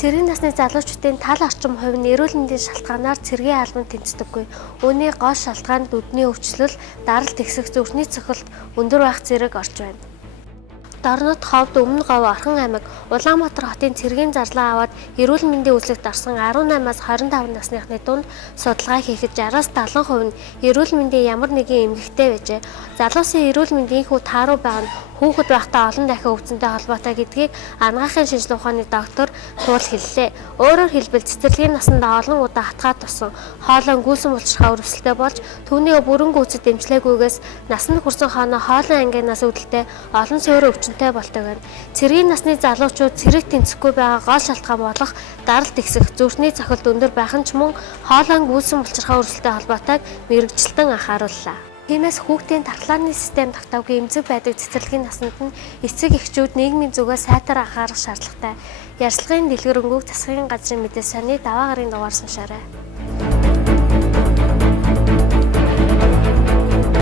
Цэргийн насны залуучуудын тал орчим хувь нь эрүүл мэндийн шалтгаанаар цэргийн албан тэнцдэггүй. Үүний гол шалтгаан нь нүдний өвчлөл, даралт ихсэх зүрхний цохилт өндөр байх зэрэг орж байна. Дорнод ховд Өмнө Говь Орхон аймаг Улаанбаатар хотын цэргийн зарлаа аваад эрүүл мэндийн үзлэгт орсон 18-аас 25 насныхны дунд судалгаа хийхэд 60-70% нь эрүүл мэндийн ямар нэгэн эмгэгтэй байжээ. Залуусын эрүүл мэндийн инхүү тааруу байгаа нь хүүхэд байхдаа олон дахин өвдсөнтэй холбоотой гэдгийг анагаахын шинжилгээ ухааны доктор туул хэллээ. Өөрөөр хэлбэл цэцэрлэгийн насандаа олон удаа хатгаад тусан, хоолой гүйсэн булчирхай өрөвсөлтэй болж түүнийг бүрэн гүйцэд дэмжлээгүйгээс насанд хүрсэн хойно хоолой ангинаас үүдэлтэй олон суурь өвчнөд болдог байна. Цэргийн насны залуучууд цэрэг тэнцэхгүй байгаа гол шалтгаан болох даралт ихсэх, зүрхний цохилт өндөр байх нь ч мөн хоолой гүйсэн булчирхай өрөвсөлтэй холбоотойг мэрэгжилтэн анхаарууллаа. Тиймээс хүүхдийн тархлааны систем тогтоогүй эмзэг байдаг цэцэрлэгийн наснд нь эцэг эхчүүд нийгмийн зүгөө сайтар анхаарах шаардлагатай. Ярьцлагын дэлгэрэнгүй засгийн газрын мэдээ саний даваа гарын дугаар уншаарай.